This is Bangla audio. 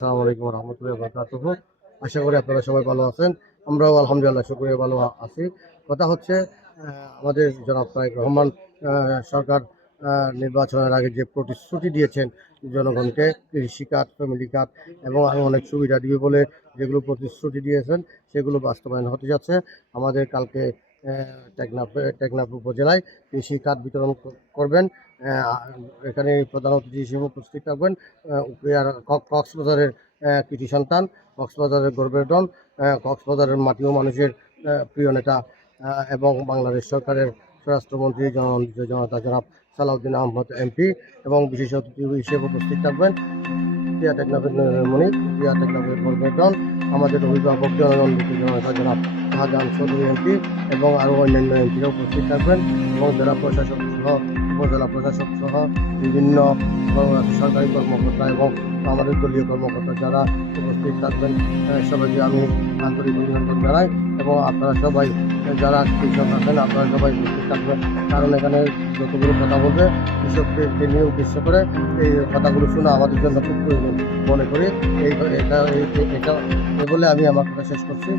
আসসালামু আলাইকুম রহমতুল্লাহি ওয়া বারাকাতুহু। আশা করি আপনারা সবাই ভালো আছেন। আমরাও আলহামদুলিল্লাহ শুকরিয়া ভালো আছি। কথা হচ্ছে আমাদের জনাব তারেক রহমান সরকার নির্বাচনের আগে যে প্রতিশ্রুতি দিয়েছেন জনগণকে কৃষি কার্ড, ফ্যামিলি কার্ড এবং আরও অনেক সুবিধা দিবে বলে যেগুলো প্রতিশ্রুতি দিয়েছেন সেগুলো বাস্তবায়ন হতে যাচ্ছে। আমাদের কালকে টেকনাফ উপজেলায় কৃষি কার্ড বিতরণ করবেন। এখানে প্রধান অতিথি হিসেবে উপস্থিত থাকবেন উপজেলার কক্সবাজারের কৃতি সন্তান, কক্সবাজারের গর্বের ডন, কক্সবাজারের মাটি ও মানুষের প্রিয় নেতা এবং বাংলাদেশ সরকারের স্বরাষ্ট্রমন্ত্রী জননন্দিত জনতা জনাব সালাউদ্দিন আহমদ এমপি এবং বিশেষ অতিথি হিসেবে উপস্থিত থাকবেন প্রিয়া টেকনাফের মণি, প্রিয়া টেকনাফের গর্বের ডন, আমাদের অভিভাবক জননন্দিত জনতা জনাব শাহজাহান চৌধুরী এমপি এবং আরও অন্যান্য এমপিরা উপস্থিত থাকবেন এবং জেলা প্রশাসক সহ উপজেলা প্রশাসক সহ বিভিন্ন সরকারি কর্মকর্তা এবং আমাদের দলীয় কর্মকর্তা যারা উপস্থিত থাকবেন সবাইকে আমি আন্তরিক অভিনন্দন জানাই এবং আপনারা সবাই যারা কৃষক আছেন আপনারা সবাই উপস্থিত থাকবেন, কারণ এখানে যতগুলো কথা বলবে কৃষককে নিয়ে উদ্দেশ্য করে এই কথাগুলো শোনা আমাদের জন্য খুব প্রয়োজন মনে করি। এটা বলে আমি আমার কথা শেষ করছি।